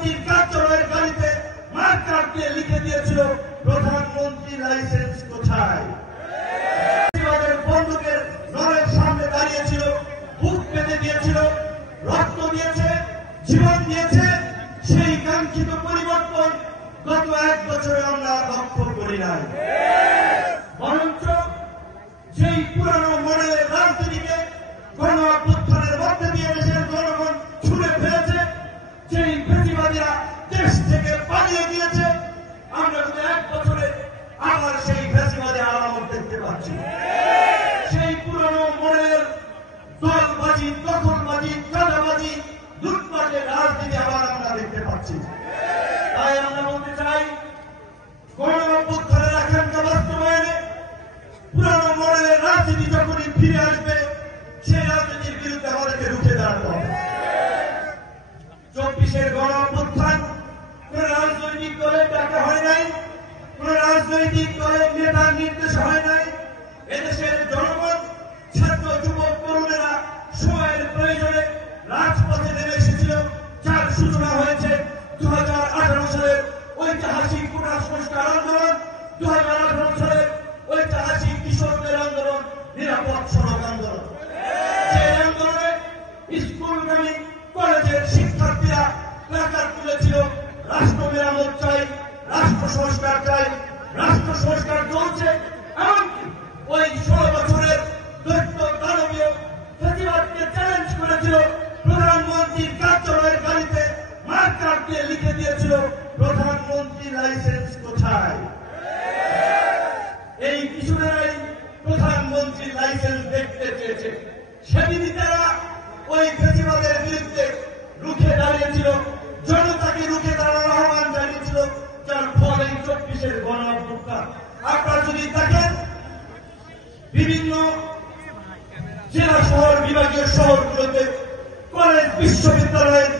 প্রধানমন্ত্রীর কার্যালয়ের গাড়িতে মার্কার দিয়ে লিখে দিয়েছিল প্রধানমন্ত্রী লাইসেন্স কোথায়। বন্দুকের নলের সামনে দাঁড়িয়েছিল, বুক পেতে দিয়েছিল, রক্ত দিয়েছে, জীবন দিয়েছে। সেই কাঙ্ক্ষিত পরিবর্তন গত 1 বছরে আমরা লক্ষ্য করি নাই। বরঞ্চ যেই পুরানো মডেলের রাজনীতিকে গণ অভ্যুত্থানের মধ্যে দিয়ে দেশের জনগণ ছুঁড়ে ফেলেছে, যেই ফ্যাসিবাদীরা দেশ থেকে পালিয়ে গিয়েছে, আমরা গত 1 বছরে আবার সেই ফ্যাসিবাদের আলামত দেখতে পাচ্ছি। সেই পুরানো মডেলের দলবাজি, দখলবাজি, চাঁদাবাজি, লুটপাটের রাজনীতি আবার আমরা দেখতে পাচ্ছি। তাই আমরা বলতে চাই, গণ অভ্যুত্থানের আকাঙ্ক্ষা বাস্তবায়নে পুরানো মডেলের রাজনীতি যখনই ফিরে আসবে, সেই রাজনীতির বিরুদ্ধে আমাদেরকে রুখে দাঁড়াতে হবে। 24-এর গণ অভ্যুত্থান কোন রাজনৈতিক দলের ডাকা হয় নাই, কোন রাজনৈতিক দলের নেতার নির্দেশ হয় নাই। এদেশের জনগণ, ছাত্র, যুবক, তরুণেরা সময়ের প্রয়োজনে রাজপথে নেমে এসেছিল, যার সূচনা হয়েছে 2018 সালের ঐতিহাসিক কোটা সংস্কার আন্দোলন, 2018 সালের ঐতিহাসিক কিশোরদের আন্দোলন, নিরাপদ সড়ক আন্দোলন। সেই আন্দোলনে স্কুলগামী কলেজের শিক্ষার্থীরা প্ল্যাকার্ড তুলেছিল, রাষ্ট্র মেরামত চাই, রাষ্ট্র সংস্কার চাই। রাষ্ট্র সংস্কার চলছে, এমনকি ওই 16 বছরের দৈত্য দানবীয় ফ্যাসিবাদকে চ্যালেঞ্জ করেছিল প্রধানমন্ত্রীর কার্যালয়ের গাড়িতে মার্কার দিয়ে লিখে দিয়েছিল প্রধানমন্ত্রী লাইসেন্স কোথায়। এই কিশোরেরাই প্রধানমন্ত্রী লাইসেন্স দেখতে চেয়েছে। সেদিনই তারা ওই ফ্যাসিবাদের বিরুদ্ধে রুখে দাঁড়িয়েছিল, জনতাকে রুখে দাঁড়ানোর আহ্বান জানিয়েছিল, যার ফলে 24-এর গণ অভ্যুত্থান। আপনারা যদি দেখেন, বিভিন্ন জেলা শহর, বিভাগীয় শহরগুলোতে কলেজ, বিশ্ববিদ্যালয়ের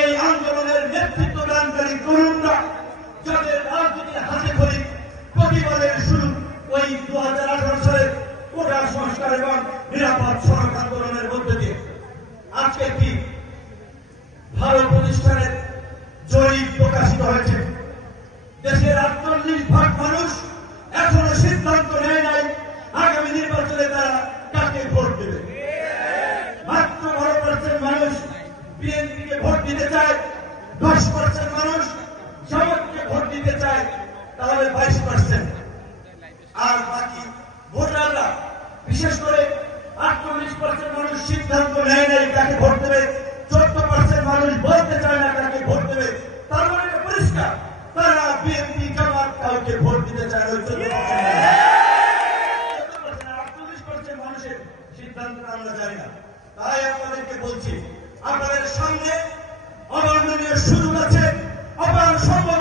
এই আন্দোলনের নেতৃত্ব দানকারী তরুণরা, যাদের রাজনীতি হাতে খড়ি, প্রতিবাদের শুরু ওই 2018 সালের কোটা সংস্কার এবং নিরাপদ সড়ক আন্দোলনের মধ্যে দিয়ে। আজকে কি ভালো প্রতিষ্ঠানের জরিপ প্রকাশিত হয়েছে, দেশের 48% মানুষ এখনো সিদ্ধান্ত নেয় নাই আগামী নির্বাচনে তারা কাকে ভোট দেবে। মাত্র 12% মানুষ বিএনপিকে ভোট দিতে চায়, 10% মানুষ জামাতকে ভোট দিতে চায়, তাহলে 22%। আর বাকি ভোটাররা, বিশেষ করে 48% মানুষ সিদ্ধান্ত নেয় নাই কাকে ভোট দেবে, 14% মানুষ বলতে চায় না কাকে ভোট দেবে। তার মানে পরিষ্কার, তারা বিএনপি, জামাত কাউকে ভোট দিতে চায় না। 48% মানুষের সিদ্ধান্ত আমরা জানি না। তাই আপনাদেরকে বলছি, আপনাদের সামনে অবর্ণনীয় সুযোগ আছে, অপার সম্ভব